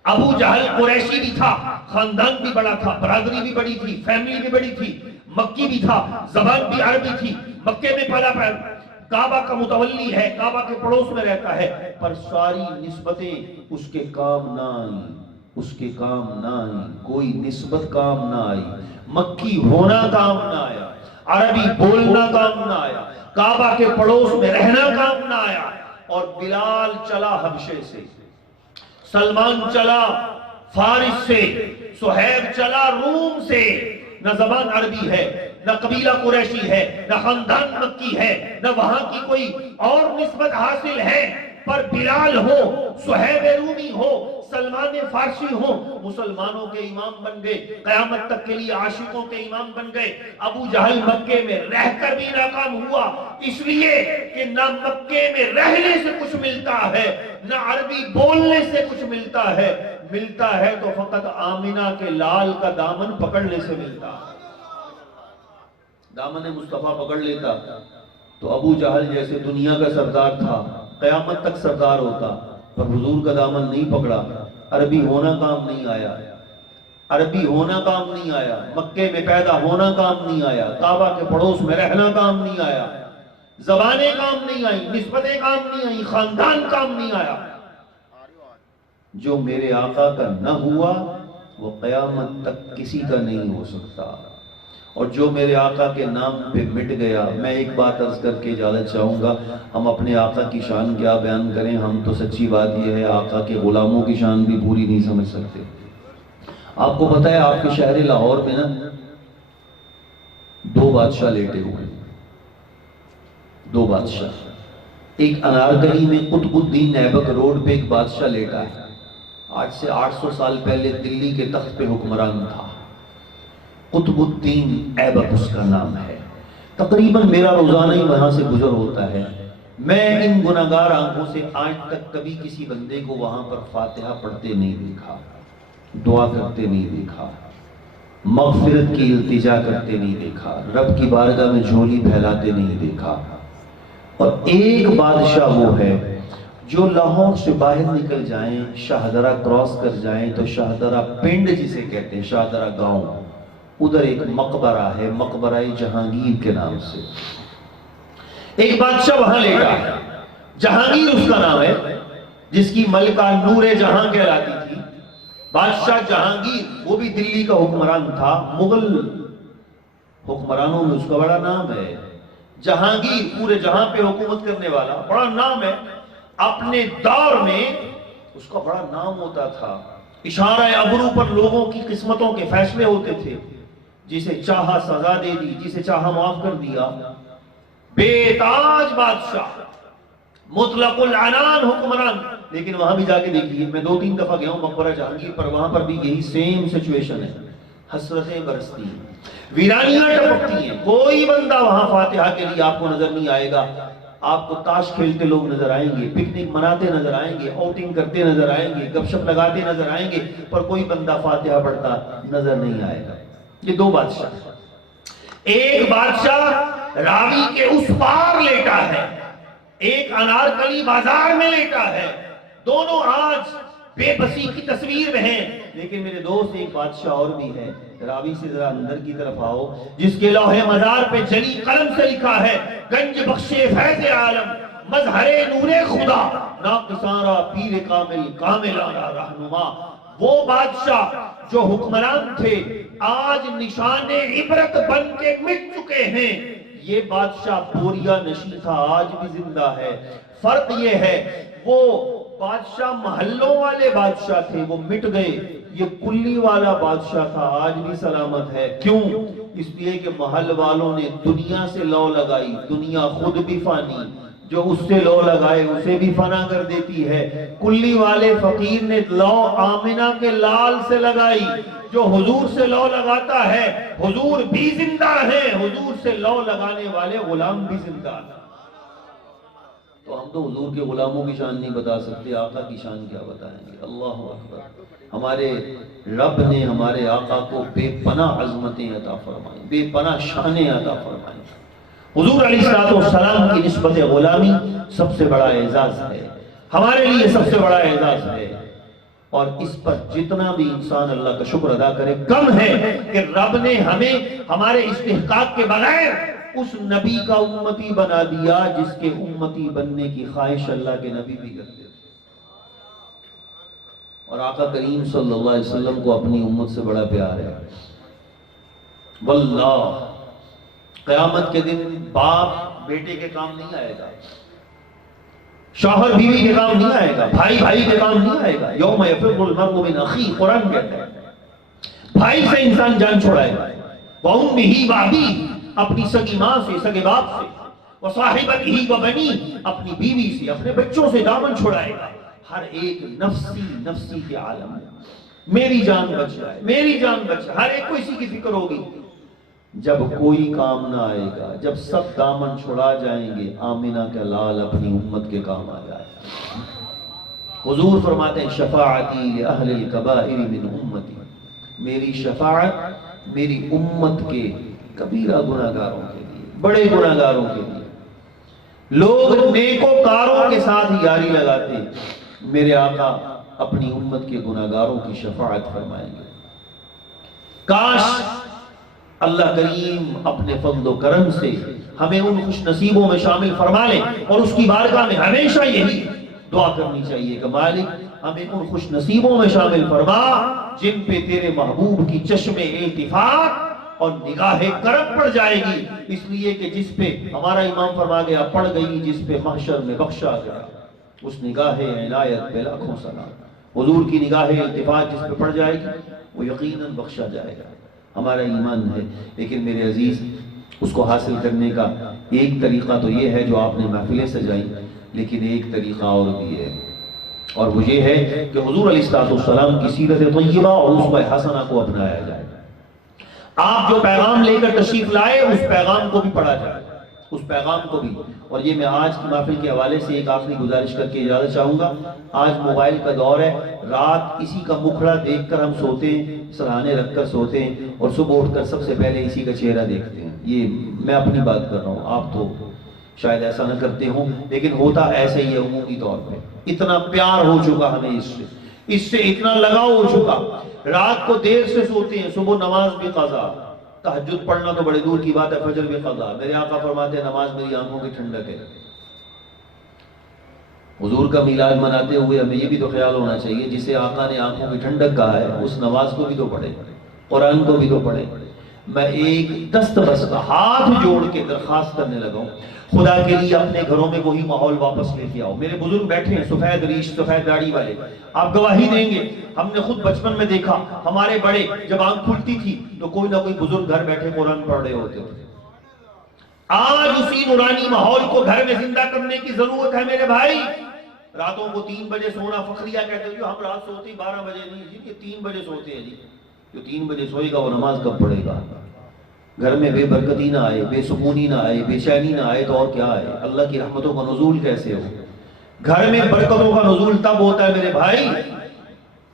ابو جہل قریشی بھی تھا، خاندان بھی بڑا تھا، برادری بھی بڑی تھی، فیملی بھی بڑی تھی، مکی بھی تھا، زبان بھی عربی تھی، مکے میں پلا کعبہ کا متولی ہے، کعبہ کے پڑوس میں رہتا ہے، پر ساری نسبتیں اس کے کام نہ آئیں، اس کے کام نہ آئیں، کوئی نسبت کام نہ آئی، مکی ہونا کام نہ آیا، عربی بولنا کام نہ آیا، کعبہ کے پڑوس میں رہنا کام نہ آیا۔ اور بلال چلا حبشے سے، سلمان چلا فارس سے، سہیب چلا روم سے، نہ زبان عربی ہے، نہ قبیلہ قریشی ہے، نہ خاندان مکی ہے، نہ وہاں کی کوئی اور نسبت حاصل ہے، پر بلال ہو، سہیب رومی ہو، سلمان فارسی ہو، مسلمانوں کے امام بن گئے، قیامت تک کے لیے عاشقوں کے امام بن گئے۔ ابو جہل مکے میں رہ کر بھی ناکام ہوا، اس لیے کہ نہ مکے میں رہنے سے کچھ ملتا ہے، نہ عربی بولنے سے کچھ ملتا ہے، ملتا ہے تو فقط آمنہ کے لال کا دامن پکڑنے سے ملتا ہے۔ دامن مصطفیٰ پکڑ لیتا تو ابو جہل جیسے دنیا کا سردار تھا، قیامت تک سردار ہوتا، پر حضور کا دامن نہیں پکڑا، عربی ہونا کام نہیں آیا، عربی ہونا کام نہیں آیا، مکے میں پیدا ہونا کام نہیں آیا، کعبہ کے پڑوس میں رہنا کام نہیں آیا، زبانیں کام نہیں آئی، نسبتیں کام نہیں آئی، خاندان کام نہیں آیا۔ جو میرے آقا کا نہ ہوا وہ قیامت تک کسی کا نہیں ہو سکتا، اور جو میرے آقا کے نام پہ مٹ گیا۔ میں ایک بات عرض کر کے اجازت چاہوں گا، ہم اپنے آقا کی شان کیا بیان کریں، ہم تو سچی بات یہ ہے آقا کے غلاموں کی شان بھی پوری نہیں سمجھ سکتے۔ آپ کو پتہ ہے آپ کے شہر لاہور میں نا 2 بادشاہ لیٹے ہوئے، 2 بادشاہ، ایک انارکلی میں قطب الدین ایبک روڈ پہ ایک بادشاہ لیٹا ہے، آج سے 800 سال پہلے دلی کے تخت پہ حکمران تھا، قطب الدین ایبک اس کا نام ہے۔ تقریباً میرا روزانہ ہی وہاں سے گزر ہوتا ہے، میں ان گناہگار آنکھوں سے آج تک کبھی کسی بندے کو وہاں پر فاتحہ پڑھتے نہیں دیکھا، دعا کرتے نہیں دیکھا، مغفرت کی التجا کرتے نہیں دیکھا، رب کی بارگاہ میں جھولی پھیلاتے نہیں دیکھا۔ اور ایک بادشاہ وہ ہے جو لاہور سے باہر نکل جائیں، شاہدرہ کراس کر جائیں تو شاہدرہ پنڈ جسے کہتے ہیں، شاہدرہ گاؤں، ادھر ایک مقبرہ ہے، مقبرہ جہانگیر کے نام سے، ایک بادشاہ وہاں لیٹا ہے، جہانگیر اس کا نام ہے، جس کی ملکہ نور جہاں کہلاتی تھی۔ بادشاہ جہانگیر وہ بھی دلی کا حکمران تھا، مغل حکمرانوں میں اس کا بڑا نام ہے۔ جہانگیر پورے جہاں پہ حکومت کرنے والا، بڑا نام ہے۔ اپنے دور میں اس کا بڑا نام ہوتا تھا، اشارہ ابرو پر لوگوں کی قسمتوں کے فیصلے ہوتے تھے، جسے چاہا سزا دے دی، جسے چاہا معاف کر دیا۔ بے تاج بادشاہ، مطلق العنان حکمران، لیکن وہاں بھی جا کے دیکھیے، میں 2-3 دفعہ گیا ہوں مقبرہ جہانگیر پر، وہاں پر بھی یہی سیم سچویشن ہے، حسرتیں برستی ہیں، ویرانیاں ٹپکتی ہیں، کوئی بندہ وہاں فاتحہ کے لیے آپ کو نظر نہیں آئے گا۔ آپ کو تاش کھیلتے لوگ نظر آئیں گے، پکنک مناتے نظر آئیں گے، آؤٹنگ کرتے نظر آئیں گے، گپ شپ لگاتے نظر آئیں گے، پر کوئی بندہ فاتحہ پڑھتا نظر نہیں آئے گا۔ یہ 2 بادشاہ، ایک بادشاہ راوی کے اس پار لیٹا ہے، ایک انارکلی بازار میں لیٹا ہے، دونوں آج بے بسی کی تصویر میں ہیں. لیکن میرے دوست ایک بادشاہ اور بھی ہے, راوی سے ذرا اندر کی طرف آؤ, جس کے لوح مزار پہ جلی قلم سے لکھا ہے گنج بخشے فیض عالم مظہر نور خدا ناقصارا پیر کامل کاملانہ رہنما. وہ بادشاہ جو حکمران تھے آج نشان عبرت بن کے مٹ چکے ہیں. یہ بادشاہ بوریا نشی تھا, آج بھی زندہ ہے. فرق یہ ہے وہ بادشاہ محلوں والے بادشاہ تھے, وہ مٹ گئے. یہ کلی والا بادشاہ تھا, آج بھی سلامت ہے. کیوں؟ اس لیے کہ محل والوں نے دنیا سے لو لگائی. دنیا خود بھی فانی, جو اس سے لو لگائے اسے بھی فنا کر دیتی ہے. کلی والے فقیر نے لو آمنہ کے لال سے لگائی. جو حضور سے لو لگاتا ہے حضور بھی زندہ ہیں, حضور سے لو لگانے والے غلام بھی زندہ ہیں. تو ہم تو حضور کے غلاموں کی شان نہیں بتا سکتے, آقا کی شان کیا بتائیں گے. اللہ اکبر. ہمارے رب نے ہمارے آقا کو بے پناہ عظمتیں عطا فرمائیں, بے پناہ شانیں عطا فرمائیں. حضور علیہ السلام کی نسبت غلامی سب سے بڑا اعزاز ہے, ہمارے لیے سب سے بڑا اعزاز ہے. اور اس پر جتنا بھی انسان اللہ کا شکر ادا کرے کم ہے کہ رب نے ہمیں ہمارے استحقاق کے بغیر اس نبی کا امتی بنا دیا جس کے امتی بننے کی خواہش اللہ کے نبی بھی کرتے تھے. اور آقا کریم صلی اللہ علیہ وسلم کو اپنی امت سے بڑا پیار ہے. واللہ قیامت کے دن باپ بیٹے کے کام نہیں آئے گا, شوہر بیوی کے کام نہیں آئے گا, بھائی بھائی کے کام نہیں آئے گا. یوم یفر المرء من اخیہ, قرآن کہتا ہے بھائی سے انسان جان چھڑائے گا. وامہ وابیہ, اپنی سگی ماں سے, سگے باپ سے. وصاحبتہ وبنی, اپنی بیوی سے, اپنے بچوں سے دامن چھڑائے گا. ہر ایک نفسی نفسی کے عالم میں, میری جان بچ جائے, میری جان بچ جائے, ہر ایک کو اسی کی فکر ہوگی. جب کوئی کام نہ آئے گا, جب سب دامن چھڑا جائیں گے, آمنہ کا لال اپنی امت کے کام آ جائے گا. حضور فرماتے ہیں شفاعتی لأہل الکبائر من امتی, میری شفاعت میری امت کے کبیرہ گناہگاروں کے لیے, بڑے گناہگاروں کے لیے. لوگ نیکوکاروں کے ساتھ یاری لگاتے, میرے آقا اپنی امت کے گناہگاروں کی شفاعت فرمائیں گے. کاش اللہ کریم اپنے فضل و کرم سے ہمیں ان خوش نصیبوں میں شامل فرما لے, اور اس کی بارگاہ میں ہمیشہ یہی دعا کرنی چاہیے کہ مالک ہمیں ان خوش نصیبوں میں شامل فرما جن پہ تیرے محبوب کی چشم التفات اور نگاہ کرم پڑ جائے گی. اس لیے کہ جس پہ ہمارا امام فرما گیا پڑ گئی, جس پہ محشر میں بخشا گیا, اس نگاہ عنایت پہ لاکھوں سلام. حضور کی نگاہ التفات جس پہ پڑ جائے گی وہ یقیناً بخشا جائے گا. ہمارا ایمان ہے. لیکن میرے عزیز اس کو حاصل کرنے کا ایک طریقہ تو یہ ہے جو آپ نے محفلیں سجائیں, لیکن ایک طریقہ اور بھی ہے, اور وہ یہ ہے کہ حضور علیہ السلام کی سیرت طیبہ اور اسوہ حسنہ کو اپنایا جائے. آپ جو پیغام لے کر تشریف لائے اس پیغام کو بھی پڑھا جائے, اس پیغام کو بھی. اور یہ میں آج کی محفل کے حوالے سے ایک آخری گزارش کر کے اجازت چاہوں گا. آج موبائل کا دور ہے, رات اسی کا مکھڑا دیکھ کر ہم سوتے ہیں, سرہانے رکھ کر سوتے ہیں, اور صبح اٹھ کر سب سے پہلے اسی کا چہرہ دیکھتے ہیں. یہ میں اپنی بات کر رہا ہوں, آپ تو شاید ایسا نہ کرتے ہوں, لیکن ہوتا ایسا ہی ہے عمومی طور پہ. اتنا پیار ہو چکا ہمیں اس سے اتنا لگاؤ ہو چکا. رات کو دیر سے سوتے ہیں, صبح نماز بھی قضا, تہجد پڑھنا تو بڑے دور کی بات ہے, فجر بھی قضا. میرے آقا فرماتے ہیں نماز میری آنکھوں کی ٹھنڈک ہے. حضور کا میلاد مناتے ہوئے ہمیں یہ بھی تو خیال ہونا چاہیے جسے آقا نے آنکھوں کی ٹھنڈک کہا ہے اس نماز کو بھی تو پڑھے, قرآن کو بھی تو پڑھے. میں ایک دست بس ہاتھ جوڑ کے درخواست کرنے لگا ہوں, خدا کے لیے اپنے گھروں میں وہی ماحول واپس لے کے آؤ. میرے بزرگ بیٹھے ہیں سفید ریش سفید داڑھی والے, آپ گواہی دیں گے. ہم نے خود بچپن میں دیکھا, ہمارے بڑے جب آنکھ کھلتی تھی تو کوئی نہ کوئی بزرگ گھر بیٹھے قرآن پڑھ رہے ہوتے تھے. آج اسی نورانی ماحول کو گھر میں زندہ کرنے کی ضرورت ہے میرے بھائی. راتوں کو 3 بجے سونا فخریہ کہتے ہیں, جو ہم رات سوتے 12 بجے نہیں جی, یہ 3 بجے سوتے ہیں جی. جو 3 بجے سوئے گا وہ نماز کب پڑھے گا؟ گھر میں بے برکتی نہ آئے, بے سکونی نہ آئے, بے چینی نہ آئے تو اور کیا آئے؟ اللہ کی رحمتوں کا نزول کیسے ہو؟ گھر میں برکتوں کا نزول تب ہوتا ہے میرے بھائی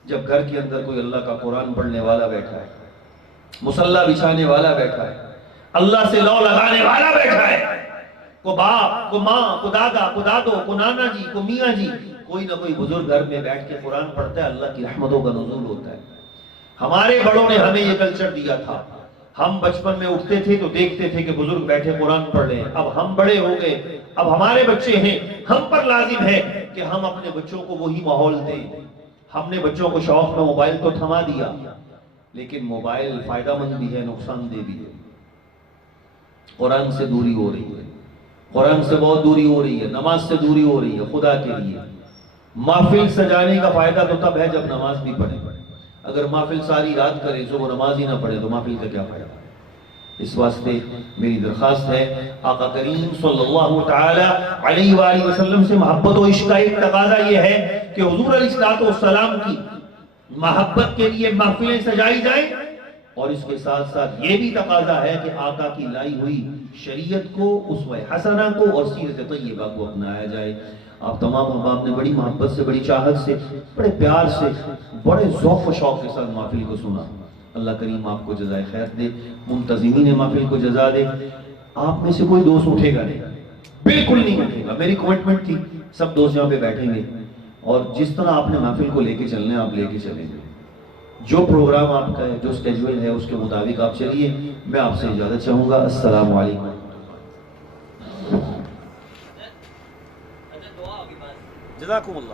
جب گھر کے اندر کوئی اللہ کا قرآن پڑھنے والا بیٹھا ہے, مصلی بچھانے والا بیٹھا ہے, اللہ سے لو لگانے والا بیٹھا ہے. کو باپ, کو ماں, کو دادا, کو دادو, کو نانا جی, کو میاں جی, کوئی نہ کوئی بزرگ گھر میں بیٹھ کے قرآن پڑھتا ہے، اللہ کی رحمتوں کا نزول ہوتا ہے۔ ہمارے بڑوں نے ہمیں یہ کلچر دیا تھا، ہم بچپن میں اٹھتے تھے تو دیکھتے تھے کہ بزرگ بیٹھے قرآن پڑھ رہے ہیں۔ اب ہم بڑے ہو گئے، اب ہمارے بچے ہیں، ہم پر لازم ہے کہ ہم اپنے بچوں کو وہی ماحول دیں۔ ہم نے بچوں کو شوق میں موبائل تو تھما دیا، لیکن موبائل فائدہ مند بھی ہے، نقصان دہ بھی ہے۔ قرآن سے دوری ہو رہی ہے، قرآن سے بہت دوری ہو رہی ہے، نماز سے دوری ہو رہی ہے۔ خدا کے لیے محفل سجانے کا فائدہ تو تب ہے جب نماز بھی پڑھے۔ اگر محفل ساری رات کرے تو وہ نماز ہی نہ پڑھے تو محفل کا کیا فائدہ؟ اس واسطے میری درخواست ہے، آقا کریم صلی اللہ تعالی علیہ وآلہ وسلم سے محبت و عشق کا ایک تقاضا یہ ہے کہ حضور علیہ السلام کی محبت کے لیے محفلیں سجائی جائیں، اور اس کے ساتھ ساتھ یہ بھی تقاضا ہے کہ آقا کی لائی ہوئی شریعت کو، اسوہ حسنہ کو اور سیرت طیبہ کو اپنایا جائے۔ آپ تمام احباب نے بڑی محبت سے، بڑی چاہت سے، بڑے پیار سے، بڑے ذوق و شوق کے ساتھ محفل کو سنا۔ اللہ کریم آپ کو جزائے خیر دے، منتظمین محفل کو جزا دے۔ آپ میں سے کوئی دوست اٹھے گا نہیں، بالکل نہیں اٹھے گا۔ میری کمٹمنٹ تھی سب دوست یہاں پہ بیٹھیں گے، اور جس طرح آپ نے محفل کو لے کے چلنے آپ لے کے چلیں گے۔ جو پروگرام آپ کا ہے، جو سکیجول ہے، اس کے مطابق آپ چلیے۔ میں آپ سے اجازت چاہوں گا۔ السلام علیکم۔ جزاکم اللہ۔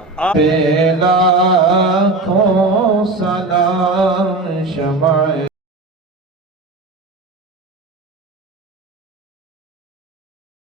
لاکھوں سلام شمع